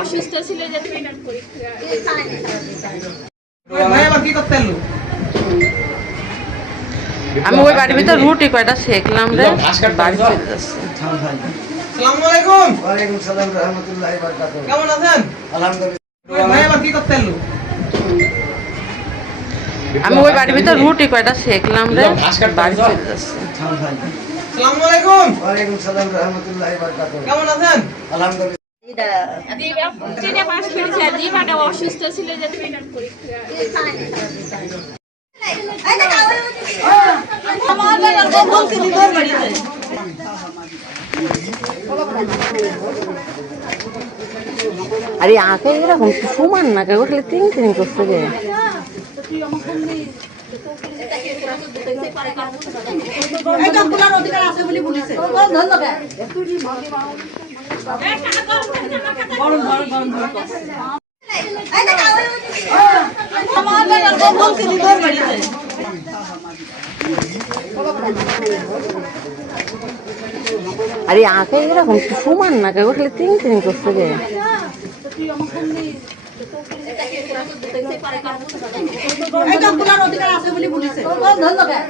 অসুস্থ ছিল আমি ওই বাড়ির ভিতর রুটি কয়টা শেখলাম রে বাড়ি চলে যাচ্ছে। আসসালামু আলাইকুম। ওয়ালাইকুম সালাম রাহমাতুল্লাহি ওয়া বারাকাতুহু। কেমন আছেন? আলহামদুলিল্লাহ। ভাই আবার কি করতে এলো? আমি ওই বাড়ির ভিতর রুটি কয়টা শেখলাম রে বাড়ি চলে যাচ্ছে। আসসালামু আলাইকুম। ওয়ালাইকুম সালাম রাহমাতুল্লাহি ওয়া বারাকাতুহু। কেমন আছেন? আলহামদুলিল্লাহ। অসুস্থ ছিল আরে আঁকে এরকম সমান না কেউ খালি তিন তিন করছে রে। অধিকার আছে বলে বলেছে ধন্যবাদ। আরে আঁকে এরকম সমান না কেউ খালি তিন তিন করছে রে। অধিকার আছে বলে বলেছে ধন্যবাদ।